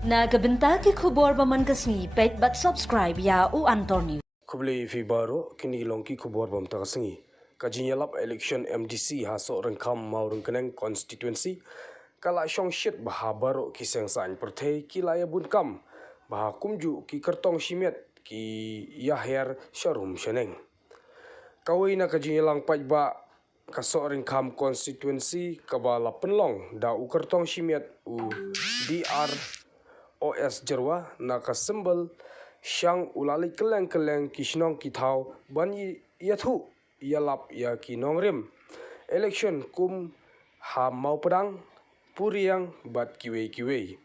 Nagabenta ki khubor baman kasni pet bat subscribe ya u Antonio. Kubli fi baro kini long ki khubor bam ta kasengi kajinyalap election MDC haso rengkam mau rengkeneng constituency kala shong shit baha baro ki sengsan perthei ki laya bunkam baha kumju ki kertong shimet ki yahyer sharum sheneng kawai na kajinyalang pajba kaso rengkam constituency kabala penlong da u kertong shimet u DR OS Jerwa naka sembel syang ulali keleng-keleng kisnong kitau bani yathu yalap ya kinong rim election kum ha mau pedang puriang bat kiwei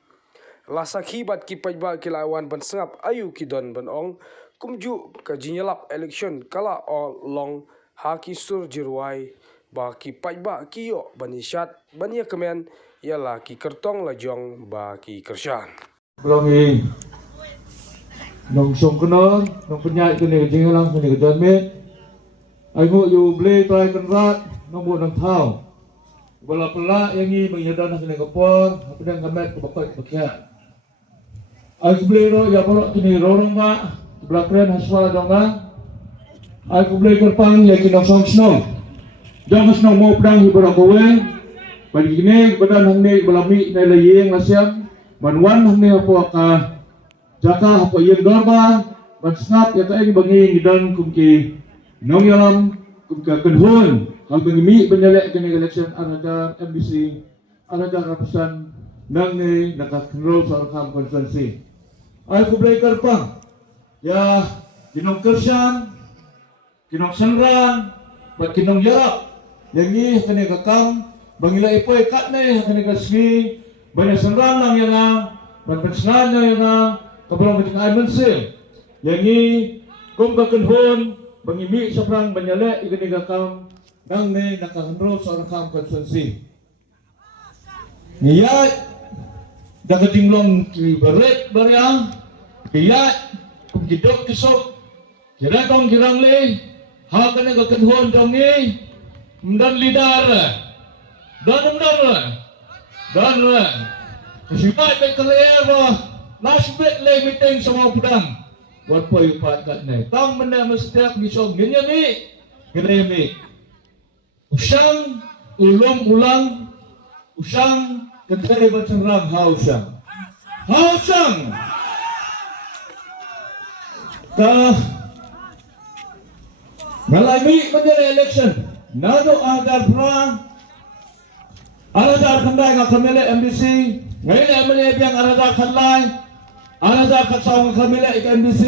lasakhi bat ki pajba kilawan ban sengap ayu kidon ban ong kumju kajinyalap election kala o long ha kisur jirwai ba ki pajba kiyo bani syat bani kemen yala ki kertong lajong ba ki kershan Longi nong song kenal nong penyai kene jing lang kene kejan me ai mu yu ble trai kan rat nong bu nong thau bala pela yang ni menyadan kene kapor pedang gamet ke bakat bakia ai ble ro ya bala kene rorong ma bala kren haswa donga ai ble kerpang ya kene song snow dong snow mo pedang hi bala kowe bagi kene badan hang ne bala mi ne le yeng lasiam Manwan hamne apa ka jaka apa yang dorba bansnap ya ka ini bangi ngidang kumki nong yalam kumka kenhun hal bangimi banyalek kene election araga MBC araga rapusan nang ne nakakenrol sa rakam konstituensi ay kublay karpang ya kinong kersyan kinong senran bat kinong yarap yang ni kene kakam bangila ipoy katne kene kasmi banyak senran lang yang berpensengan yang kebelang keting ay mense yang ni kung kakenhon bangimi saprang banyale iganigakam nang ne nakahenro sa rakam konstituensi niyat dakatinglong ki beret baryang kiyat kung kidok kisok kiratong kirangli hakana kakenhon dong ni mdan lidar dan sibat ke kelera nasbet le meeting sama pedang buat poy pat kat ne tang mena mestiak bisong genya ni gremi usang ulum ulang usang ketere bercerang hausang ka ngalami menjadi election nado agar perang Aladar kandai ngak kamile MDC, ngayon MLA biyang aladar kandai, aladar katsawang kamile ik MDC,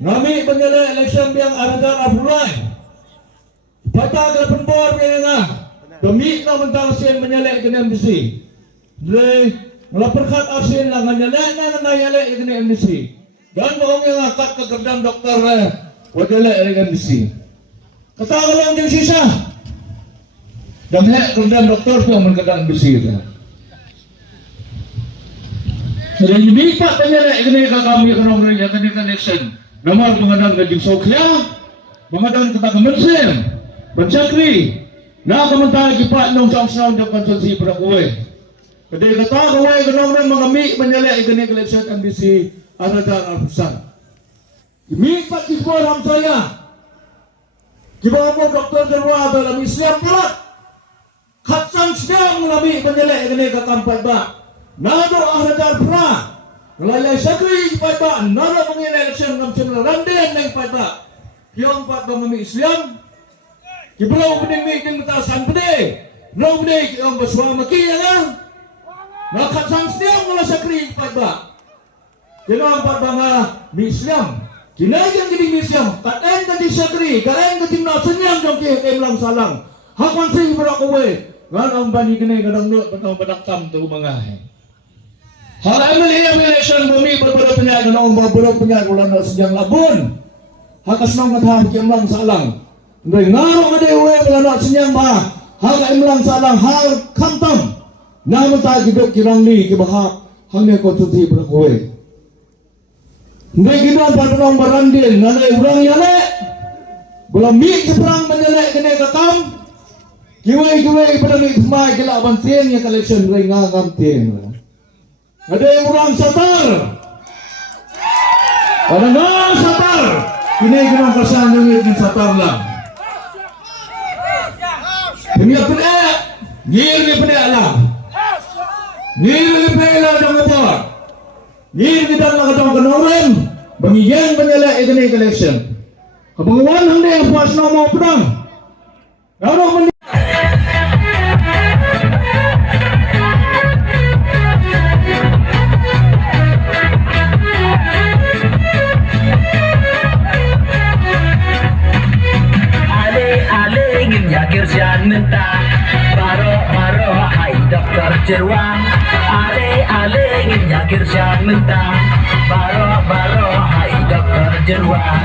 ngami banyala election biyang aladar apulay, patagal penbor biyang nga, demi na mentang siyan banyala ik MDC, le ngelaperkat asin lang nganyala na nganyala ik MDC, dan bohong yang akad kegerdang dokter wadala ik MDC, katagal lang din sisa. Dan hak kemudian doktor tu yang berkata besi itu. Jadi bipak tanya nak kena kami kena mereka kena connection. Nomor pengadaan gaji sokya, pengadaan kita kementerian, pencakri. Nak kementerian kipat nong sang dia konsultasi pada kowe. Kedai kata kowe kena mereka mengambil menyalek kena election MDC ada dalam pesan. Bipak kipat ham saya. Kipat mau doktor Jerwa dalam Islam pula. Katsang sedang mengalami penyelek kene ke tempat ba. Nado ahradar pra. Ngalai sakri pai ba nado mengenai election ngam semula randian nang pai ba. Kiong pat ba mami Islam. Kiblau bening mi king metasan pede. No bede kiong baswa maki ya. Na katsang sedang ngalai sakri pai ba. Kiong pat ba nga mi Islam. Kinayang jadi mi Islam. Katen ka di sakri, katen ka timna senyang jong ki emlang salang. Hakwan sing berak kowe. Ngan ang bani kene kadang nuk patang badakam tu mangahe. Hal MLA election bumi berbeda penyak nang berbeda penyak ulan sejang labun. Hakas nang ngatah kemlang salang. Ndai ngaro ade we ulan senyang ba. Hal emlang salang hal kantam. Nama ta gidok kirang ni ke bahak hang ne konstitusi berak kowe. Ndai gidok patang barandil nganai urang yale. Belum mi keperang menyelek kene kakam. Kiwai pada ni mai gelak bantian yang collection rai ngagam tiang. Ada yang orang satar. Ada nggak satar? Ini kena kesan yang satar lah. Ini apa ni? Ni apa lah? Ni lah jangan buat. Ni kita nak katakan kenoran. Bagian penyelak ekonomi election. Kebangunan hendak yang puas nama pedang. Kalau Kirsian mentah baro hai dokter jeruang ale ngin kirsian mentah baro hai dokter jeruang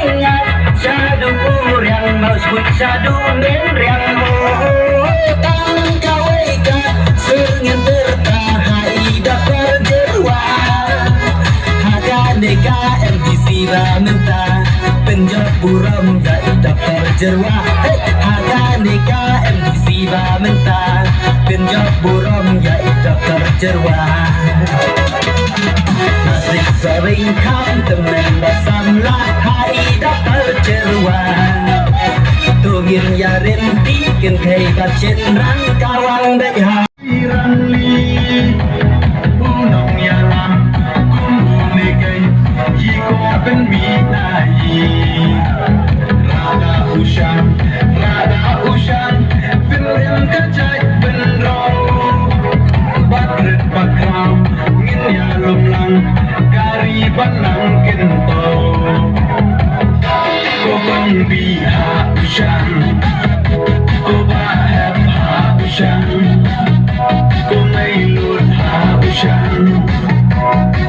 ingat sadu yang mau sebut sadu yang tangan kawai ka sengin tertahai dokter jeruang haga neka MDC mentah penjab buram gai dokter jeruang haga neka MDC mentah penjab buram gai dokter jeruang asik sering kam temen basam lah hai dokter jeruang tungin ya rentikin kai bacin rang kawang dek unong yalang kumuni kai jiko ben minai rada ushan film kacai benrong bakret bakram ngin ya lumlang kari banang kento kobang biha ushan kobahab ha ushan komailut ha ushan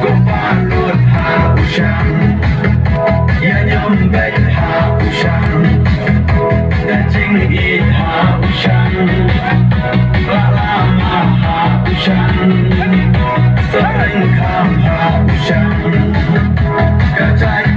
kopalut ha ushan ya nyombet ha ushan dacing it ha ushan lama ha ushan sering kam ha ushan kacai